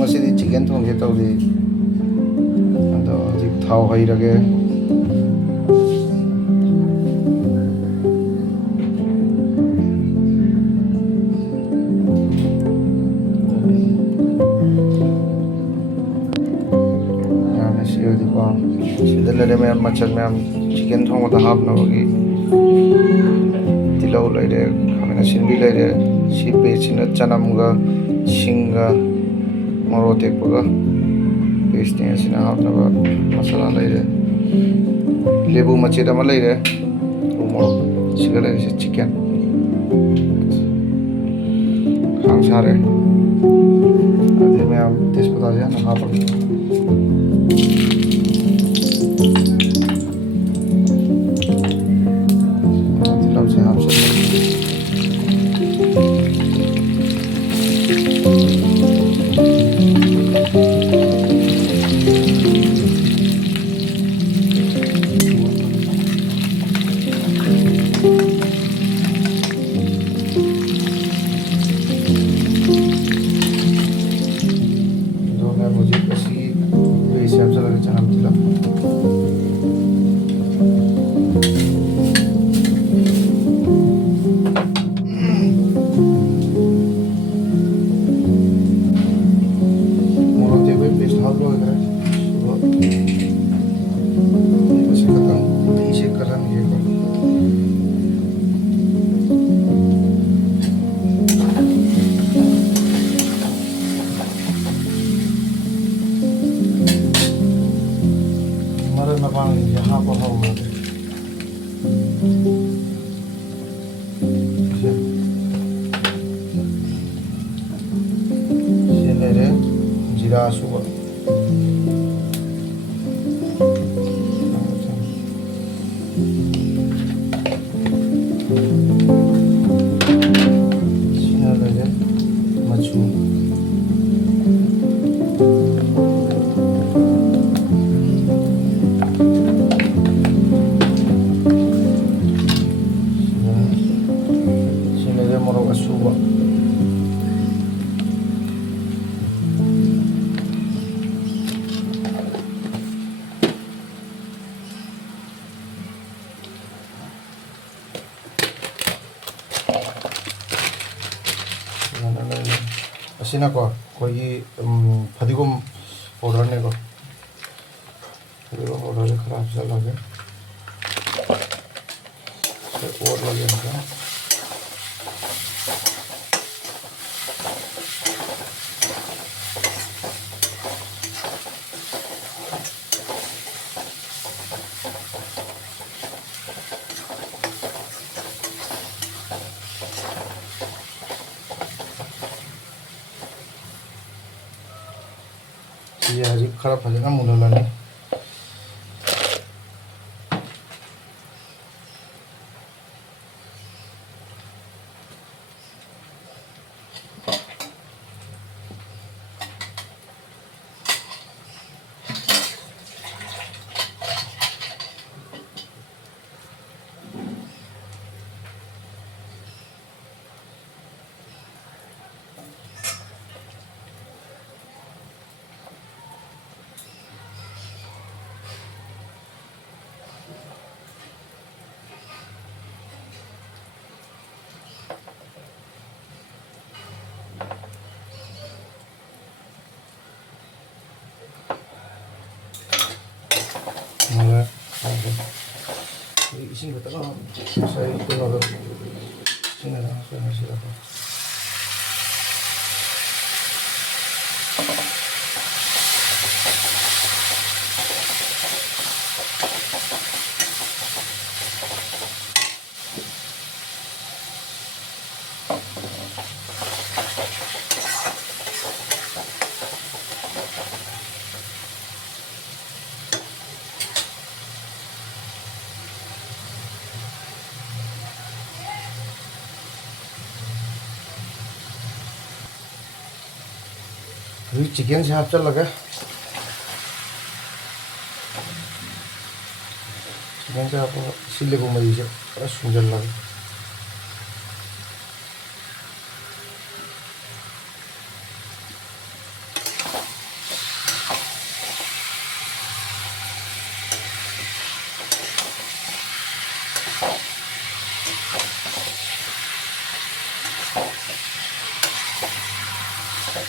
ngasi chicken thong je tau di ado jik thau hai rage yana siyo di ko sidalale me machal me chicken thong da hab na bagi tilau laire khamena sinbi laire si paste na chanam ga singa moro tekpa ga paste ni asina hab na ba masala laire lebu machi da ma laire moro siga laire si chicken khang sare adi me am tejpata ja na hab Jira suba sina lage machu sina lage morok suba asina ko koi phadikom order ne ko phadikom order kharab sa lage और लगे होगा ये अजीब खराब हो जाएगा मुनोला ने इसी बताओ सही तो लगा इसी ना सही सही लगा अभी चिकन से हाफ चल लगा चिकन से आप सिले को मरी से बड़ा सुंदर लगा Ngasi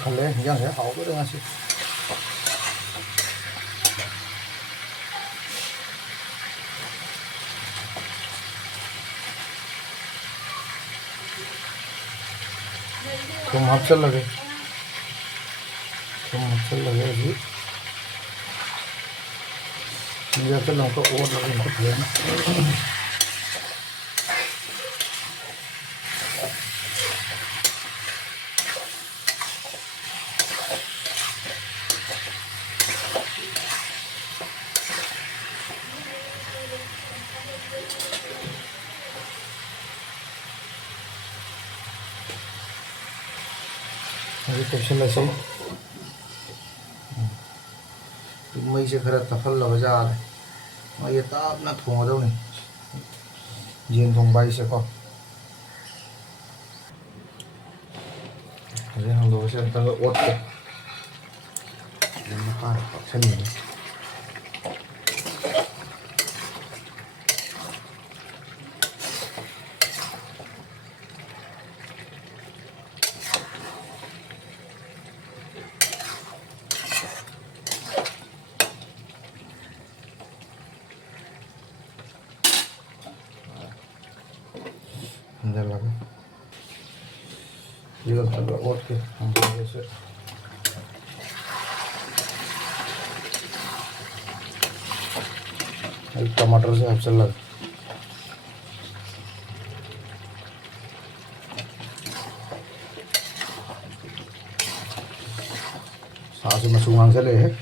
khale yang saya hau cái ngasi. Thum hapsal lage अभी ये तो लौका और लगे इनको फिर अभी कैसे लसे मई से खरा तफल लग जा रहा है मैं ये ताप ना थोड़ा दो नहीं जीन थोंबा इसे को अरे हम लोग से अंतर ओट के ये मकान पक्ष नहीं है अंदर लगा ये अंदर ओट के हम जैसे एक टमाटर से हफ्सर लगा सास मसूम मांग से ले है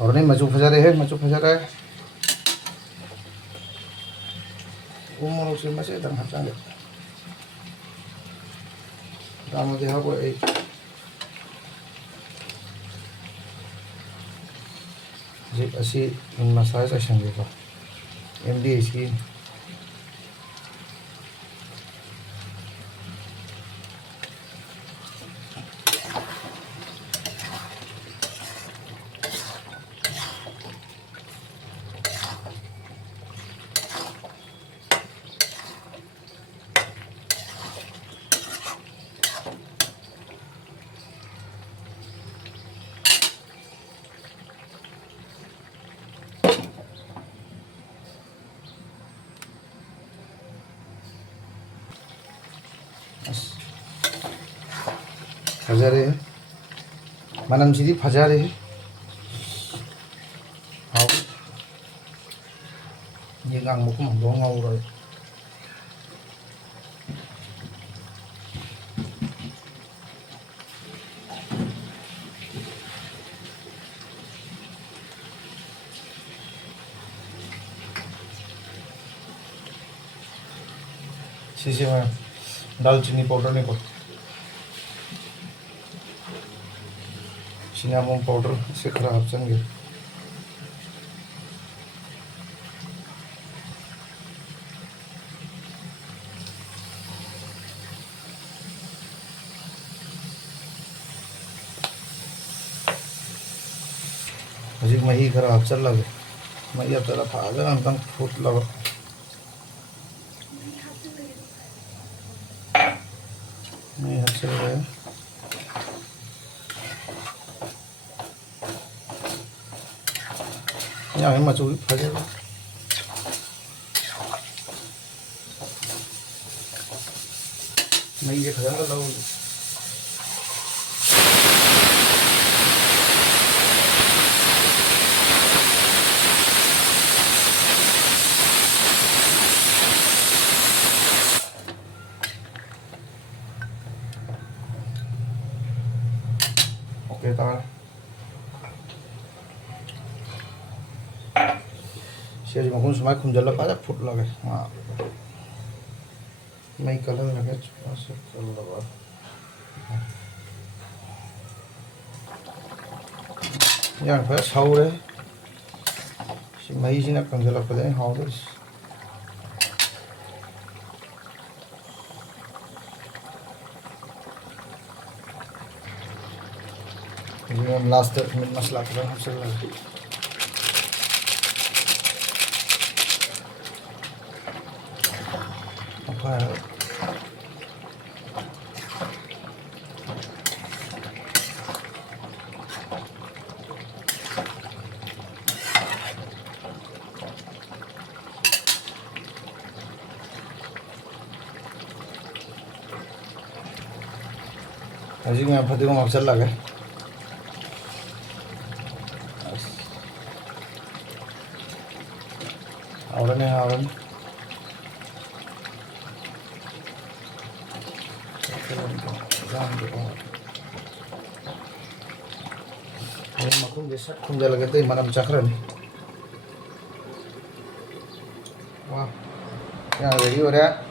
और नहीं मचू फजा रहे हैं मचू फजा रहा है umur si masih tang hacang deh kamu dia apa jik asi masalah saya sendiri pak MD sih फजा रहे हैं मनम सीधी फजा रहे हैं हाँ ये गांग मुकुम दोंगा उड़ा है शीशे में दालचीनी पाउडर नहीं पड़ता सिनामोन पाउडर से खरा हापचनगे हजी मही खरा हापचन लगे मही अब तेरा था आगे अंतम फूट लगा नहीं हापचन लगे यहाँ है मचूरी फजेगा मैं ये खजा लो ꯇꯥꯔꯦ ꯁꯤꯁꯤ ꯃꯈꯨꯝ ꯁꯨꯃꯥꯏꯅ ꯈꯨꯝꯖꯤꯜꯂ ꯐꯖꯅ ꯐꯨꯠꯂꯒꯦ ꯃꯩ ꯀꯜꯍꯜꯂꯒ ꯀꯜꯂꯕ ꯌꯥꯝ ꯐꯖꯅ ꯁꯧꯔꯦ ꯁꯤ ꯃꯩꯁꯤꯅ ꯀꯪꯁꯤꯜꯂꯛꯄꯗ ꯍꯥꯎꯗꯣꯏꯁꯤ लास्ट मिट मसला खत्म हो चल अजी मैं फटी को मक्सद लगे आवरण है आवरण मकुम जैसा खुंजा लगे तो मनम चक्र नहीं वाह क्या रेडी हो रहा है